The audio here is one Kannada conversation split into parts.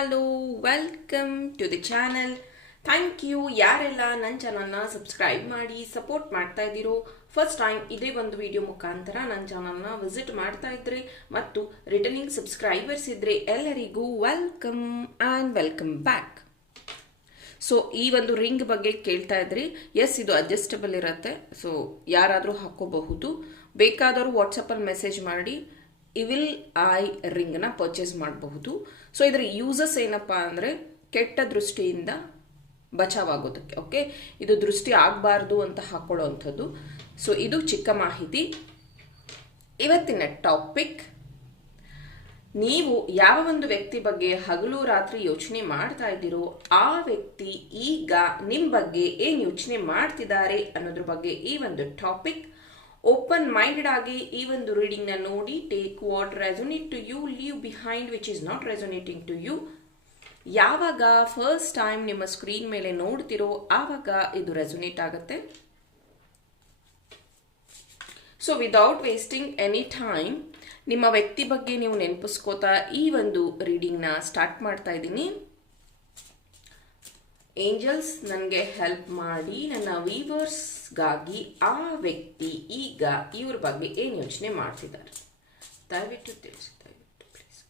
Hello welcome to the channel. Thank you ಯಾರೆಲ್ಲ ನನ್ನ ಚಾನಲ್ನ ಸಬ್ಸ್ಕ್ರೈಬ್ ಮಾಡಿ ಸಪೋರ್ಟ್ ಮಾಡ್ತಾ ಇದ್ದೀರೋ. ಫಸ್ಟ್ ಟೈಮ್ ಇದೇ ಒಂದು ವಿಡಿಯೋ ಮುಖಾಂತರ ನನ್ನ ಚಾನಲ್ನ ವಿಸಿಟ್ ಮಾಡ್ತಾ ಇದ್ರಿ ಮತ್ತು ರಿಟರ್ನಿಂಗ್ ಸಬ್ಸ್ಕ್ರೈಬರ್ಸ್ ಇದ್ರೆ ಎಲ್ಲರಿಗೂ welcome and welcome back. So ಈ ಒಂದು ರಿಂಗ್ ಬಗ್ಗೆ ಕೇಳ್ತಾ ಇದ್ರಿ. ಎಸ್, ಇದು ಅಡ್ಜಸ್ಟಬಲ್ ಇರುತ್ತೆ. ಸೊ ಯಾರಾದರೂ ಹಾಕೋಬಹುದು. ಬೇಕಾದರೂ ವಾಟ್ಸಪ್ಪಲ್ಲಿ ಮೆಸೇಜ್ ಮಾಡಿ ಇವಿಲ್ ಐ ರಿಂಗ್ನ ಪರ್ಚೇಸ್ ಮಾಡಬಹುದು. ಸೊ ಇದರ ಯೂಸಸ್ ಏನಪ್ಪ ಅಂದರೆ ಕೆಟ್ಟ ದೃಷ್ಟಿಯಿಂದ ಬಚಾವಾಗೋದಕ್ಕೆ. ಓಕೆ, ಇದು ದೃಷ್ಟಿ ಆಗಬಾರ್ದು ಅಂತ ಹಾಕೊಳ್ಳೋವಂಥದ್ದು. ಸೊ ಇದು ಚಿಕ್ಕ ಮಾಹಿತಿ. ಇವತ್ತಿನ ಟಾಪಿಕ್, ನೀವು ಯಾವ ಒಂದು ವ್ಯಕ್ತಿ ಬಗ್ಗೆ ಹಗಲು ರಾತ್ರಿ ಯೋಚನೆ ಮಾಡ್ತಾ ಇದ್ದೀರೋ ಆ ವ್ಯಕ್ತಿ ಈಗ ನಿಮ್ಮ ಬಗ್ಗೆ ಏನು ಯೋಚನೆ ಮಾಡ್ತಿದ್ದಾರೆ ಅನ್ನೋದ್ರ ಬಗ್ಗೆ ಈ ಒಂದು ಟಾಪಿಕ್. ಓಪನ್ ಮೈಂಡೆಡ್ ಆಗಿ ಈ ಒಂದು ರೀಡಿಂಗ್ ನ ನೋಡಿ, take what resonate to you, leave behind which is not resonating to you. ಯಾವಾಗ ಫಸ್ಟ್ ಟೈಮ್ ನಿಮ್ಮ ಸ್ಕ್ರೀನ್ ಮೇಲೆ ನೋಡ್ತಿರೋ ಆವಾಗ ಇದು ರೆಸೊನೇಟ್ ಆಗುತ್ತೆ. So without wasting any time ನಿಮ್ಮ ವ್ಯಕ್ತಿ ಬಗ್ಗೆ ನೀವು ನೆನಪಿಸ್ಕೋತಾ ಈ ಒಂದು ರೀಡಿಂಗ್ ನ ಸ್ಟಾರ್ಟ್ ಮಾಡ್ತಾ ಇದ್ದೀನಿ. ಏಂಜಲ್ಸ್ ನನಗೆ ಹೆಲ್ಪ್ ಮಾಡಿ ನನ್ನ ವೀವರ್ಸ್ಗಾಗಿ ಆ ವ್ಯಕ್ತಿ ಈಗ ಇವ್ರ ಬಗ್ಗೆ ಏನು ಯೋಚನೆ ಮಾಡ್ತಿದ್ದಾರೆ ದಯವಿಟ್ಟು ತಿಳಿಸಿ. ದಯವಿಟ್ಟು please.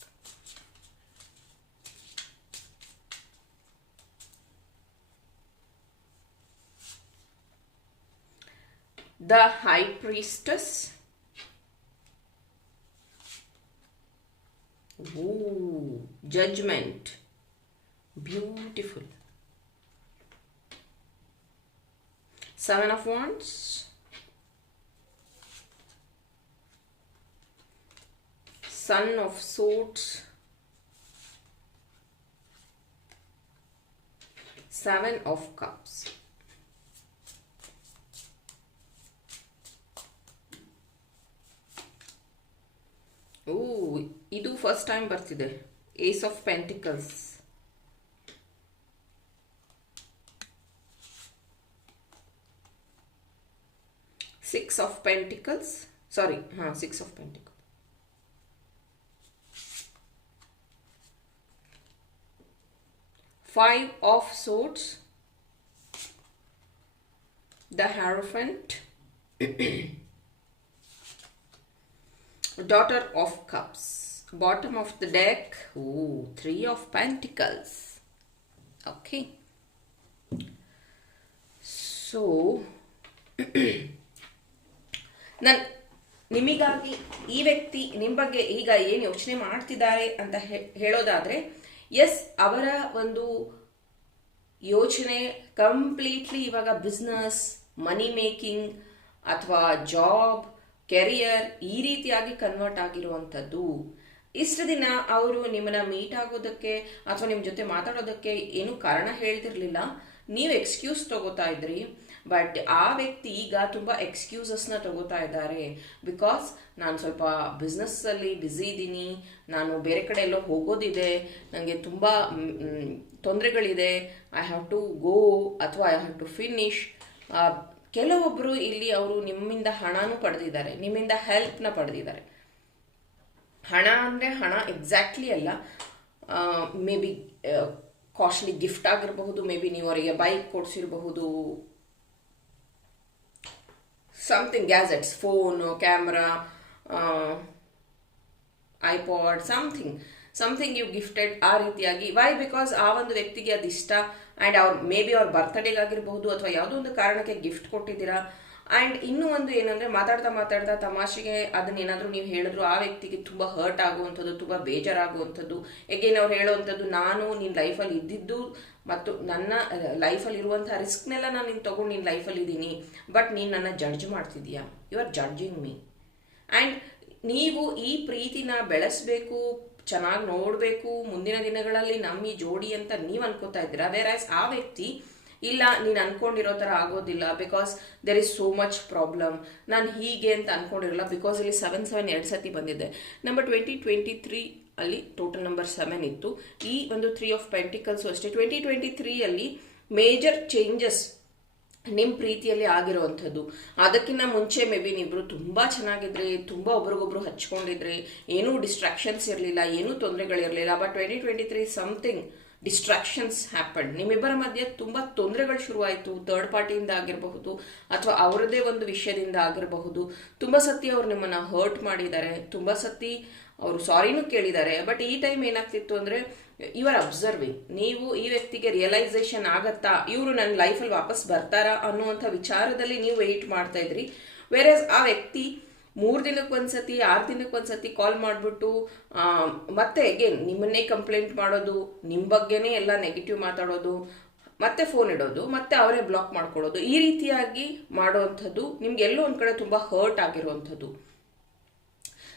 The high priestess. Judgement, beautiful. Seven of Wands, Son of Swords, Seven of Cups. ಇದು ಫಸ್ಟ್ ಟೈಮ್ ಬರ್ತಿದೆ. Ace of pentacles, Six of Pentacles, sorry, Six of Pentacles. Five of Swords, the Hierophant, Daughter of Cups. Bottom of the deck, Three of Pentacles. Okay. So ನಿಮಗಾಗಿ ಈ ವ್ಯಕ್ತಿ ನಿಮ್ಮ ಬಗ್ಗೆ ಈಗ ಏನು ಯೋಚನೆ ಮಾಡ್ತಿದ್ದಾರೆ ಅಂತ ಹೇಳೋದಾದ್ರೆ, ಎಸ್, ಅವರ ಒಂದು ಯೋಚನೆ ಕಂಪ್ಲೀಟ್ಲಿ ಇವಾಗ ಬಿಸ್ನೆಸ್, ಮನಿ ಮೇಕಿಂಗ್ ಅಥವಾ ಜಾಬ್, ಕೆರಿಯರ್ ಈ ರೀತಿಯಾಗಿ ಕನ್ವರ್ಟ್ ಆಗಿರುವಂಥದ್ದು. ಇಷ್ಟು ದಿನ ಅವರು ನಿಮ್ಮನ್ನ ಮೀಟ್ ಆಗೋದಕ್ಕೆ ಅಥವಾ ನಿಮ್ಮ ಜೊತೆ ಮಾತಾಡೋದಕ್ಕೆ ಏನು ಕಾರಣ ಹೇಳ್ತಿರ್ಲಿಲ್ಲ. ನೀವು ಎಕ್ಸ್ಕ್ಯೂಸ್ ತಗೋತಾ ಇದ್ರಿ. ಬಟ್ ಆ ವ್ಯಕ್ತಿ ಈಗ ತುಂಬ ಎಕ್ಸ್ಕ್ಯೂಸಸ್ನ ತಗೋತಾ ಇದ್ದಾರೆ. ಬಿಕಾಸ್ ನಾನು ಸ್ವಲ್ಪ ಬಿಸ್ನೆಸ್ಸಲ್ಲಿ ಬ್ಯುಸಿ ಇದ್ದೀನಿ, ನಾನು ಬೇರೆ ಕಡೆ ಎಲ್ಲೋ ಹೋಗೋದಿದೆ, ನನಗೆ ತುಂಬ ತೊಂದರೆಗಳಿದೆ, ಐ ಹ್ಯಾವ್ ಟು ಗೋ ಅಥವಾ ಐ ಹ್ಯಾವ್ ಟು ಫಿನಿಶ್. ಕೆಲವೊಬ್ಬರು ಇಲ್ಲಿ ಅವರು ನಿಮ್ಮಿಂದ ಹಣನೂ ಪಡೆದಿದ್ದಾರೆ, ನಿಮ್ಮಿಂದ ಹೆಲ್ಪ್ನ ಪಡೆದಿದ್ದಾರೆ. ಹಣ ಅಂದರೆ ಹಣ ಎಕ್ಸಾಕ್ಟ್ಲಿ ಅಲ್ಲ, ಮೇ ಬಿ ಕಾಸ್ಟ್ಲಿ ಗಿಫ್ಟ್ ಆಗಿರಬಹುದು, ಮೇ ಬಿ ನೀವು ಅವರಿಗೆ ಬೈಕ್ ಕೊಡಿಸಿರಬಹುದು, something gadgets, phone, camera, iPod, something you gifted. ಆ ರೀತಿಯಾಗಿ ವೈ, ಬಿಕಾಸ್ ಆ ಒಂದು ವ್ಯಕ್ತಿಗೆ ಅದು ಇಷ್ಟ ಆ್ಯಂಡ್ ಅವ್ರ ಮೇ ಬಿ ಅವ್ರ ಬರ್ತ್ಡೇಗಾಗಿರ್ಬಹುದು ಅಥವಾ ಯಾವುದೋ ಒಂದು ಕಾರಣಕ್ಕೆ ಗಿಫ್ಟ್ ಕೊಟ್ಟಿದ್ದೀರಾ. ಆ್ಯಂಡ್ ಇನ್ನೂ ಒಂದು ಏನಂದರೆ, ಮಾತಾಡ್ತಾ ತಮಾಷೆಗೆ ಅದನ್ನೇನಾದರೂ ನೀವು ಹೇಳಿದ್ರು ಆ ವ್ಯಕ್ತಿಗೆ ತುಂಬ ಹರ್ಟ್ ಆಗುವಂಥದ್ದು, ತುಂಬ ಬೇಜಾರಾಗುವಂಥದ್ದು. ಎಗೇನ್ ಅವ್ರು ಹೇಳುವಂಥದ್ದು, ನಾನು ನಿನ್ನ ಲೈಫಲ್ಲಿ ಇದ್ದಿದ್ದು ಮತ್ತು ನನ್ನ ಲೈಫಲ್ಲಿ ಇರುವಂಥ ರಿಸ್ಕ್ನೆಲ್ಲ ನಾನು ನಿನ್ನ ತೊಗೊಂಡು ನಿನ್ನ ಲೈಫಲ್ಲಿ ಇದ್ದೀನಿ, ಬಟ್ ನೀನು ನನ್ನ ಜಡ್ಜ್ ಮಾಡ್ತಿದ್ದೀಯಾ, you are judging me. And ನೀವು ಈ ಪ್ರೀತಿನ ಬೆಳೆಸಬೇಕು, ಚೆನ್ನಾಗಿ ನೋಡಬೇಕು, ಮುಂದಿನ ದಿನಗಳಲ್ಲಿ ನಮ್ಮ ಈ ಜೋಡಿ ಅಂತ ನೀವು ಅನ್ಕೋತಾ ಇದ್ದೀರಾ. ವೇರ್ ಆ ವ್ಯಕ್ತಿ ಇಲ್ಲ, ನೀನು ಅನ್ಕೊಂಡಿರೋ ಥರ ಆಗೋದಿಲ್ಲ, because there is so much problem, ನಾನು ಹೀಗೆ ಅಂತ ಅನ್ಕೊಂಡಿರಲ್ಲ. ಬಿಕಾಸ್ ಇಲ್ಲಿ 7 2 ಸತಿ ಬಂದಿದೆ. ನಂಬರ್ 2023 ಅಲ್ಲಿ ಟೋಟಲ್ ನಂಬರ್ 7 ಇತ್ತು. ಈ ಒಂದು 3 ಆಫ್ ಪೆಂಟಿಕಲ್ಸು ಅಷ್ಟೇ. 2023 ಅಲ್ಲಿ ಮೇಜರ್ ಚೇಂಜಸ್ ನಿಮ್ಮ ಪ್ರೀತಿಯಲ್ಲಿ ಆಗಿರುವಂಥದ್ದು. ಅದಕ್ಕಿಂತ ಮುಂಚೆ ಮೇ ಬಿ ನೀವಿಬ್ರು ತುಂಬ ಚೆನ್ನಾಗಿದ್ರಿ, ತುಂಬ ಒಬ್ರಿಗೊಬ್ರು ಹಚ್ಕೊಂಡಿದ್ರಿ, ಏನೂ ಡಿಸ್ಟ್ರಾಕ್ಷನ್ಸ್ ಇರಲಿಲ್ಲ, ಏನೂ ತೊಂದರೆಗಳಿರಲಿಲ್ಲ. But 2023 something distractions happen. ನಿಮ್ಮಿಬ್ಬರ ಮಧ್ಯೆ ತುಂಬ ತೊಂದರೆಗಳು ಶುರುವಾಯಿತು. ಥರ್ಡ್ ಪಾರ್ಟಿಯಿಂದ ಆಗಿರಬಹುದು ಅಥವಾ ಅವರದೇ ಒಂದು ವಿಷಯದಿಂದ ಆಗಿರಬಹುದು. ತುಂಬ ಸತಿ ಅವ್ರು ನಿಮ್ಮನ್ನು ಹರ್ಟ್ ಮಾಡಿದ್ದಾರೆ, ತುಂಬ ಸತಿ ಅವರು ಸಾರಿನೂ ಕೇಳಿದ್ದಾರೆ. ಬಟ್ ಈ ಟೈಮ್ ಏನಾಗ್ತಿತ್ತು ಅಂದರೆ ಯು ಆರ್ ಅಬ್ಸರ್ವಿಂಗ್. ನೀವು ಈ ವ್ಯಕ್ತಿಗೆ ರಿಯಲೈಸೇಷನ್ ಆಗತ್ತಾ, ಇವರು ನನ್ನ ಲೈಫಲ್ಲಿ ವಾಪಸ್ ಬರ್ತಾರಾ ಅನ್ನುವಂಥ ವಿಚಾರದಲ್ಲಿ ನೀವು ವೆಯ್ಟ್ ಮಾಡ್ತಾ ಇದ್ರಿ. ವೇರೇಸ್ ಆ ವ್ಯಕ್ತಿ 3 ದಿನಕ್ಕೊಂದ್ಸತಿ 6 ದಿನಕ್ಕೊಂದ್ಸತಿ ಕಾಲ್ ಮಾಡಿಬಿಟ್ಟು ಮತ್ತೆ ಅಗೇನ್ ನಿಮ್ಮನ್ನೇ ಕಂಪ್ಲೇಂಟ್ ಮಾಡೋದು, ನಿಮ್ಮ ಬಗ್ಗೆನೇ ಎಲ್ಲ ನೆಗೆಟಿವ್ ಮಾತಾಡೋದು, ಮತ್ತೆ ಫೋನ್ ಇಡೋದು, ಮತ್ತೆ ಅವರೇ ಬ್ಲಾಕ್ ಮಾಡ್ಕೊಳ್ಳೋದು, ಈ ರೀತಿಯಾಗಿ ಮಾಡುವಂಥದ್ದು ನಿಮ್ಗೆ ಎಲ್ಲೋ ಒಂದು ಕಡೆ ತುಂಬ ಹರ್ಟ್ ಆಗಿರುವಂಥದ್ದು.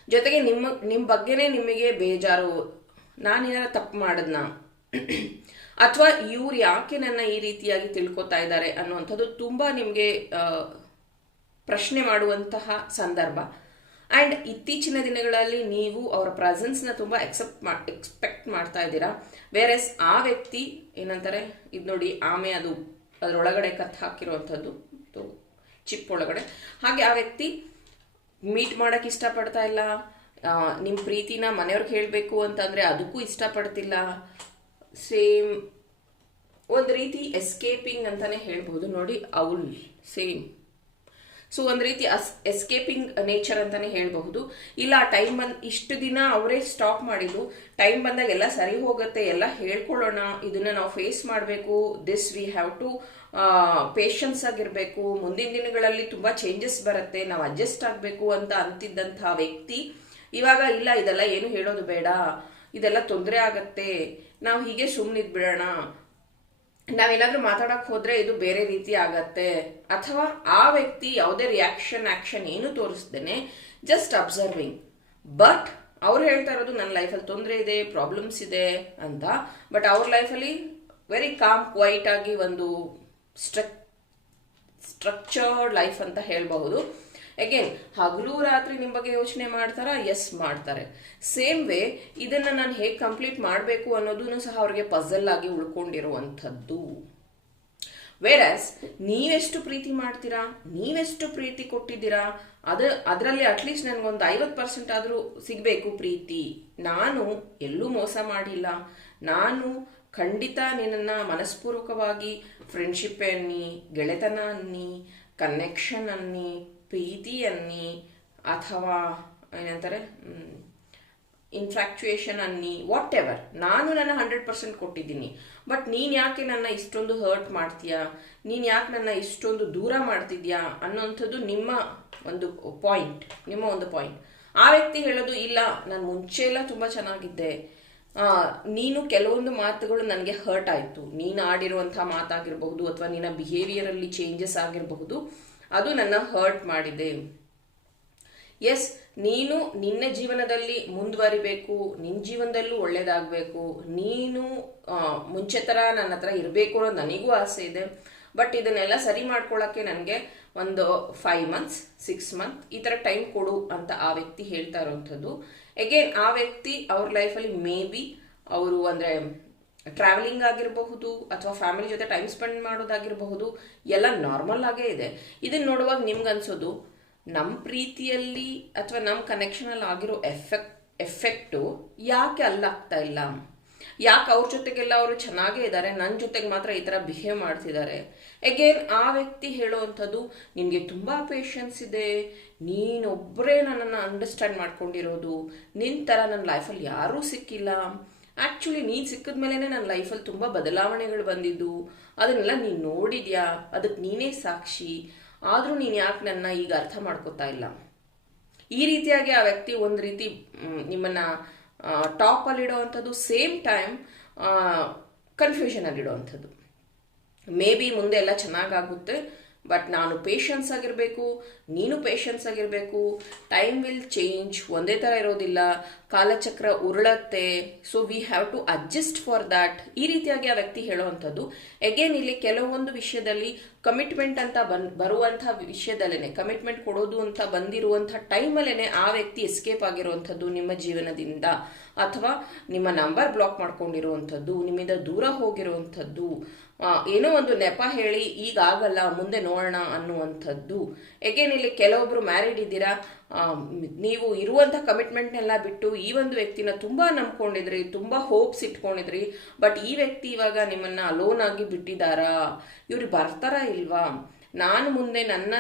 ಜೊತೆಗೆ ನಿಮ್ಮ ಬಗ್ಗೆನೇ ನಿಮಗೆ ಬೇಜಾರು, ನಾನೇನಾರ ತಪ್ಪು ಮಾಡಿದ್ನ ಅಥವಾ ಇವ್ರು ಯಾಕೆ ನನ್ನ ಈ ರೀತಿಯಾಗಿ ತಿಳ್ಕೊತಾ ಇದ್ದಾರೆ ಅನ್ನುವಂಥದ್ದು ತುಂಬ ನಿಮಗೆ ಪ್ರಶ್ನೆ ಮಾಡುವಂತಹ ಸಂದರ್ಭ. ಆ್ಯಂಡ್ ಇತ್ತೀಚಿನ ದಿನಗಳಲ್ಲಿ ನೀವು ಅವರ ಪ್ರೆಸೆನ್ಸ್ನ ತುಂಬ ಎಕ್ಸ್ಪೆಕ್ಟ್ ಮಾಡ್ತಾ ಇದ್ದೀರಾ. ವೇರೆಸ್ ಆ ವ್ಯಕ್ತಿ ಏನಂತಾರೆ, ಇದು ನೋಡಿ ಆಮೆ, ಅದರೊಳಗಡೆ ಕತ್ತು ಹಾಕಿರುವಂಥದ್ದು ಚಿಪ್ ಒಳಗಡೆ. ಹಾಗೆ ಆ ವ್ಯಕ್ತಿ ಮೀಟ್ ಮಾಡೋಕ್ಕೆ ಇಷ್ಟಪಡ್ತಾ ಇಲ್ಲ, ನಿಮ್ಮ ಪ್ರೀತಿನ ಮನೆಯವ್ರಿಗೆ ಹೇಳಬೇಕು ಅಂತಂದರೆ ಅದಕ್ಕೂ ಇಷ್ಟಪಡ್ತಿಲ್ಲ. ಸೇಮ್ ಒಂದು ರೀತಿ ಎಸ್ಕೇಪಿಂಗ್ ಅಂತಲೇ ಹೇಳ್ಬೋದು. ನೋಡಿ ಅವಲ್ ಸೇಮ್. ಸೊ ಒಂದು ರೀತಿ ಎಸ್ಕೇಪಿಂಗ್ ನೇಚರ್ ಅಂತಲೇ ಹೇಳಬಹುದು. ಇಲ್ಲ ಟೈಮ್ ಇಷ್ಟು ದಿನ ಅವರೇ ಸ್ಟಾಪ್ ಮಾಡಿದ್ರು, ಟೈಮ್ ಬಂದಾಗ ಎಲ್ಲ ಸರಿ ಹೋಗುತ್ತೆ, ಎಲ್ಲ ಹೇಳ್ಕೊಳ್ಳೋಣ, ಇದನ್ನು ನಾವು ಫೇಸ್ ಮಾಡಬೇಕು, this we have to patience ಆಗಿರಬೇಕು, ಮುಂದಿನ ದಿನಗಳಲ್ಲಿ ತುಂಬ ಚೇಂಜಸ್ ಬರುತ್ತೆ, ನಾವು ಅಡ್ಜಸ್ಟ್ ಆಗಬೇಕು ಅಂತ ಅಂತಿದ್ದಂಥ ವ್ಯಕ್ತಿ ಇವಾಗ ಇಲ್ಲ, ಇದೆಲ್ಲ ಏನು ಹೇಳೋದು ಬೇಡ, ಇದೆಲ್ಲ ತೊಂದರೆ ಆಗತ್ತೆ, ನಾವು ಹೀಗೆ ಸುಮ್ಮನಿದ್ಬಿಡೋಣ, ನಾವೇನಾದ್ರೂ ಮಾತಾಡಕ್ ಹೋದ್ರೆ ಇದು ಬೇರೆ ರೀತಿ ಆಗತ್ತೆ, ಅಥವಾ ಆ ವ್ಯಕ್ತಿ ಯಾವುದೇ ಆಕ್ಷನ್ ಏನು ತೋರಿಸ್ದೇನೆ ಜಸ್ಟ್ ಅಬ್ಸರ್ವಿಂಗ್. ಬಟ್ ಅವ್ರು ಹೇಳ್ತಾ ಇರೋದು ನನ್ನ ಲೈಫಲ್ಲಿ ತೊಂದರೆ ಇದೆ, ಪ್ರಾಬ್ಲಮ್ಸ್ ಇದೆ ಅಂತ. ಬಟ್ ಅವ್ರ ಲೈಫಲ್ಲಿ ವೆರಿ ಕಾಮ್ ಕ್ವೈಟ್ ಆಗಿ ಒಂದು ಸ್ಟ್ರಕ್ಚರ್ಡ್ ಲೈಫ್ ಅಂತ ಹೇಳಬಹುದು. ಅಗೇನ್ ಹಗಲು ರಾತ್ರಿ ನಿಮ್ಮ ಬಗ್ಗೆ ಯೋಚನೆ ಮಾಡ್ತಾರಾ? ಎಸ್ ಮಾಡ್ತಾರೆ. ಸೇಮ್ ವೇ ಇದನ್ನ ನಾನು ಹೇಗೆ ಕಂಪ್ಲೀಟ್ ಮಾಡಬೇಕು ಅನ್ನೋದನ್ನು ಸಹ ಅವ್ರಿಗೆ ಪಜಲ್ ಆಗಿ ಉಳ್ಕೊಂಡಿರುವಂಥದ್ದು. ವೇರಸ್ ನೀವೆಷ್ಟು ಪ್ರೀತಿ ಮಾಡ್ತೀರಾ, ನೀವೆಷ್ಟು ಪ್ರೀತಿ ಕೊಟ್ಟಿದ್ದೀರಾ, ಅದರಲ್ಲಿ ಅಟ್ಲೀಸ್ಟ್ ನನಗೊಂದು 50% ಆದರೂ ಸಿಗಬೇಕು ಪ್ರೀತಿ. ನಾನು ಎಲ್ಲೂ ಮೋಸ ಮಾಡಿಲ್ಲ, ನಾನು ಖಂಡಿತ ನಿನ್ನನ್ನು ಮನಸ್ಪೂರ್ವಕವಾಗಿ ಫ್ರೆಂಡ್ಶಿಪ್ ಅನ್ನಿ, ಗೆಳೆತನ ಅನ್ನಿ, ಕನೆಕ್ಷನ್ ಅನ್ನಿ, ಪ್ರೀತಿ ಅನ್ನಿ, ಅಥವಾ ಏನಂತಾರೆ ಇನ್ಫ್ಯಾಕ್ಚುಯೇಷನ್ ಅನ್ನಿ, ವಾಟ್ ಎವರ್, ನಾನು ನನ್ನ 100% ಕೊಟ್ಟಿದ್ದೀನಿ. ಬಟ್ ನೀನು ಯಾಕೆ ನನ್ನ ಇಷ್ಟೊಂದು ಹರ್ಟ್ ಮಾಡ್ತೀಯಾ, ನೀನು ಯಾಕೆ ನನ್ನ ಇಷ್ಟೊಂದು ದೂರ ಮಾಡ್ತಿದ್ಯಾ ಅನ್ನೋಂಥದ್ದು ನಿಮ್ಮ ಒಂದು ಪಾಯಿಂಟ್. ಆ ವ್ಯಕ್ತಿ ಹೇಳೋದು ಇಲ್ಲ, ನಾನು ಮುಂಚೆ ಎಲ್ಲ ತುಂಬ ಚೆನ್ನಾಗಿದ್ದೆ, ನೀನು ಕೆಲವೊಂದು ಮಾತುಗಳು ನನಗೆ ಹರ್ಟ್ ಆಯಿತು, ನೀನು ಆಡಿರುವಂಥ ಮಾತಾಗಿರಬಹುದು ಅಥವಾ ನಿನ್ನ ಬಿಹೇವಿಯರಲ್ಲಿ ಚೇಂಜಸ್ ಆಗಿರಬಹುದು, ಅದು ನನ್ನ ಹರ್ಟ್ ಮಾಡಿದೆ. ಎಸ್, ನೀನು ನಿನ್ನ ಜೀವನದಲ್ಲಿ ಮುಂದುವರಿಬೇಕು, ನಿನ್ನ ಜೀವನದಲ್ಲೂ ಒಳ್ಳೇದಾಗಬೇಕು, ನೀನು ಮುಂಚೆ ಥರ ನನ್ನ ಹತ್ರ ಇರಬೇಕು ಅನ್ನೋದು ನನಗೂ ಆಸೆ ಇದೆ. ಬಟ್ ಇದನ್ನೆಲ್ಲ ಸರಿ ಮಾಡ್ಕೊಳ್ಳೋಕ್ಕೆ ನನಗೆ ಒಂದು 5 months 6 months ಈ ಥರ ಟೈಮ್ ಕೊಡು ಅಂತ ಆ ವ್ಯಕ್ತಿ ಹೇಳ್ತಾ ಇರೋವಂಥದ್ದು. ಅಗೇನ್ ಆ ವ್ಯಕ್ತಿ ಅವ್ರ ಲೈಫಲ್ಲಿ ಮೇ ಬಿ ಅವರು ಅಂದರೆ ಟ್ರಾವೆಲಿಂಗ್ ಆಗಿರಬಹುದು ಅಥವಾ ಫ್ಯಾಮಿಲಿ ಜೊತೆ ಟೈಮ್ ಸ್ಪೆಂಡ್ ಮಾಡೋದಾಗಿರಬಹುದು, ಎಲ್ಲ ನಾರ್ಮಲ್ ಆಗೇ ಇದೆ. ಇದನ್ನ ನೋಡುವಾಗ ನಿಮ್ಗೆ ಅನ್ಸೋದು ನಮ್ಮ ಪ್ರೀತಿಯಲ್ಲಿ ಅಥವಾ ನಮ್ಮ ಕನೆಕ್ಷನಲ್ಲಿ ಆಗಿರೋ ಎಫೆಕ್ಟು ಯಾಕೆ ಅಲ್ಲಾಗ್ತಾ ಇಲ್ಲ, ಯಾಕೆ ಅವ್ರ ಜೊತೆಗೆಲ್ಲ ಅವರು ಚೆನ್ನಾಗೇ ಇದ್ದಾರೆ, ನನ್ನ ಜೊತೆಗೆ ಮಾತ್ರ ಈ ಥರ ಬಿಹೇವ್ ಮಾಡ್ತಿದ್ದಾರೆ. ಅಗೇನ್ ಆ ವ್ಯಕ್ತಿ ಹೇಳೋವಂಥದ್ದು ನಿನಗೆ ತುಂಬ ಪೇಷನ್ಸ್ ಇದೆ, ನೀನೊಬ್ಬರೇ ನನ್ನನ್ನು ಅಂಡರ್ಸ್ಟ್ಯಾಂಡ್ ಮಾಡ್ಕೊಂಡಿರೋದು, ನಿನ್ನ ಥರ ನನ್ನ ಲೈಫಲ್ಲಿ ಯಾರೂ ಸಿಕ್ಕಿಲ್ಲ, ಆ್ಯಕ್ಚುಲಿ ನೀನು ಸಿಕ್ಕಿದ ಮೇಲೇ ನನ್ನ ಲೈಫಲ್ಲಿ ತುಂಬ ಬದಲಾವಣೆಗಳು ಬಂದಿದ್ದು, ಅದನ್ನೆಲ್ಲ ನೀನು ನೋಡಿದ್ಯಾ, ಅದಕ್ಕೆ ನೀನೇ ಸಾಕ್ಷಿ, ಆದರೂ ನೀನು ಯಾಕೆ ನನ್ನ ಈಗ ಅರ್ಥ ಮಾಡ್ಕೋತಾ ಇಲ್ಲ. ಈ ರೀತಿಯಾಗಿ ಆ ವ್ಯಕ್ತಿ ಒಂದು ರೀತಿ ನಿಮ್ಮನ್ನು ಟಾಪಲ್ಲಿಡೋವಂಥದ್ದು, ಸೇಮ್ ಟೈಮ್ ಕನ್ಫ್ಯೂಷನಲ್ಲಿಡೋವಂಥದ್ದು. ಮೇ ಬಿ ಮುಂದೆ ಎಲ್ಲ ಚೆನ್ನಾಗಾಗುತ್ತೆ, ಬಟ್ ನಾನು ಪೇಷನ್ಸ್ ಆಗಿರಬೇಕು, ನೀನು ಪೇಷನ್ಸ್ ಆಗಿರಬೇಕು, ಟೈಮ್ ವಿಲ್ ಚೇಂಜ್, ಒಂದೇ ಥರ ಇರೋದಿಲ್ಲ, ಕಾಲಚಕ್ರ ಉರುಳತ್ತೆ, so we have to adjust for that. ಈ ರೀತಿಯಾಗಿ ಆ ವ್ಯಕ್ತಿ ಹೇಳುವಂಥದ್ದು. ಅಗೇನ್ ಇಲ್ಲಿ ಕೆಲವೊಂದು ವಿಷಯದಲ್ಲಿ ಕಮಿಟ್ಮೆಂಟ್ ಅಂತ ಬರುವಂಥ ವಿಷಯದಲ್ಲೇ, ಕಮಿಟ್ಮೆಂಟ್ ಕೊಡೋದು ಅಂತ ಬಂದಿರುವಂಥ ಟೈಮಲ್ಲೇ ಆ ವ್ಯಕ್ತಿ ಎಸ್ಕೇಪ್ ಆಗಿರುವಂಥದ್ದು ನಿಮ್ಮ ಜೀವನದಿಂದ, ಅಥವಾ ನಿಮ್ಮ ನಂಬರ್ ಬ್ಲಾಕ್ ಮಾಡ್ಕೊಂಡಿರುವಂಥದ್ದು, ನಿಮ್ಮಿಂದ ದೂರ ಹೋಗಿರುವಂಥದ್ದು, ಏನೋ ಒಂದು ನೆಪ ಹೇಳಿ ಈಗ ಆಗಲ್ಲ ಮುಂದೆ ನೋಡೋಣ ಅನ್ನುವಂಥದ್ದು. ಏಕೆನ್ ಇಲ್ಲಿ ಕೆಲವೊಬ್ರು ಮ್ಯಾರಿಡ್ ಇದ್ದೀರಾ, ನೀವು ಇರುವಂಥ ಕಮಿಟ್ಮೆಂಟ್ನೆಲ್ಲ ಬಿಟ್ಟು ಈ ಒಂದು ವ್ಯಕ್ತಿನ ತುಂಬಾ ನಂಬ್ಕೊಂಡಿದ್ರಿ, ತುಂಬಾ ಹೋಪ್ಸ್ ಇಟ್ಕೊಂಡಿದ್ರಿ. ಬಟ್ ಈ ವ್ಯಕ್ತಿ ಇವಾಗ ನಿಮ್ಮನ್ನ ಅಲೋನ್ ಆಗಿ ಬಿಟ್ಟಿದ್ದಾರಾ? ಇವ್ರು ಬರ್ತಾರಾ ಇಲ್ವಾ? ನಾನು ಮುಂದೆ ನನ್ನ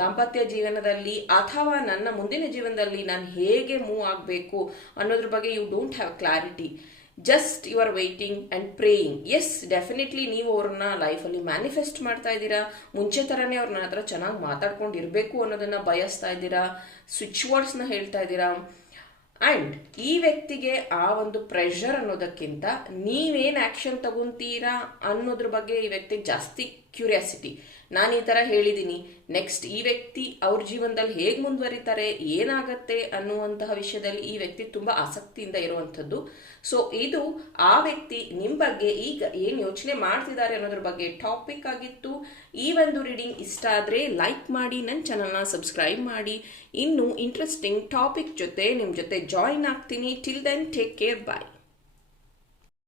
ದಾಂಪತ್ಯ ಜೀವನದಲ್ಲಿ ಅಥವಾ ನನ್ನ ಮುಂದಿನ ಜೀವನದಲ್ಲಿ ನಾನು ಹೇಗೆ ಮೂವ್ ಆಗಬೇಕು ಅನ್ನೋದ್ರ ಬಗ್ಗೆ you don't have clarity. Just you are waiting and praying. Yes, definitely ನೀವು ಅವ್ರನ್ನ ಲೈಫಲ್ಲಿ ಮ್ಯಾನಿಫೆಸ್ಟ್ ಮಾಡ್ತಾ ಇದ್ದೀರಾ. ಮುಂಚೆ ಥರನೇ ಅವ್ರ ನನ್ನ ಹತ್ರ ಚೆನ್ನಾಗಿ ಮಾತಾಡ್ಕೊಂಡಿರ್ಬೇಕು ಅನ್ನೋದನ್ನ ಬಯಸ್ತಾ ಇದ್ದೀರಾ. ಸ್ವಿಚ್ ವರ್ಡ್ಸ್ನ ಹೇಳ್ತಾ ಇದ್ದೀರಾ. ಆ್ಯಂಡ್ ಈ ವ್ಯಕ್ತಿಗೆ ಆ ಒಂದು ಪ್ರೆಷರ್ ಅನ್ನೋದಕ್ಕಿಂತ ನೀವೇನು ಆ್ಯಕ್ಷನ್ ತಗೊಂತೀರಾ ಅನ್ನೋದ್ರ ಬಗ್ಗೆ ಈ ವ್ಯಕ್ತಿಗೆ ಜಾಸ್ತಿ ಕ್ಯೂರಿಯಾಸಿಟಿ. ನಾನು ಈ ಥರ ಹೇಳಿದ್ದೀನಿ, ನೆಕ್ಸ್ಟ್ ಈ ವ್ಯಕ್ತಿ ಅವ್ರ ಜೀವನದಲ್ಲಿ ಹೇಗೆ ಮುಂದುವರಿತಾರೆ, ಏನಾಗತ್ತೆ ಅನ್ನುವಂತಹ ವಿಷಯದಲ್ಲಿ ಈ ವ್ಯಕ್ತಿ ತುಂಬ ಆಸಕ್ತಿಯಿಂದ ಇರುವಂಥದ್ದು. ಸೊ ಇದು ಆ ವ್ಯಕ್ತಿ ನಿಮ್ಮ ಬಗ್ಗೆ ಈಗ ಏನು ಯೋಚನೆ ಮಾಡ್ತಿದ್ದಾರೆ ಅನ್ನೋದ್ರ ಬಗ್ಗೆ ಟಾಪಿಕ್ ಆಗಿತ್ತು. ಈ ಒಂದು ರೀಡಿಂಗ್ ಇಷ್ಟ ಆದರೆ ಲೈಕ್ ಮಾಡಿ, ನನ್ನ ಚಾನಲ್ನ ಸಬ್ಸ್ಕ್ರೈಬ್ ಮಾಡಿ. ಇನ್ನು ಇಂಟ್ರೆಸ್ಟಿಂಗ್ ಟಾಪಿಕ್ ಜೊತೆ ನಿಮ್ಮ ಜೊತೆ ಜಾಯಿನ್ ಆಗ್ತೀನಿ. ಟಿಲ್ ದೆನ್ ಟೇಕ್ ಕೇರ್, ಬಾಯ್.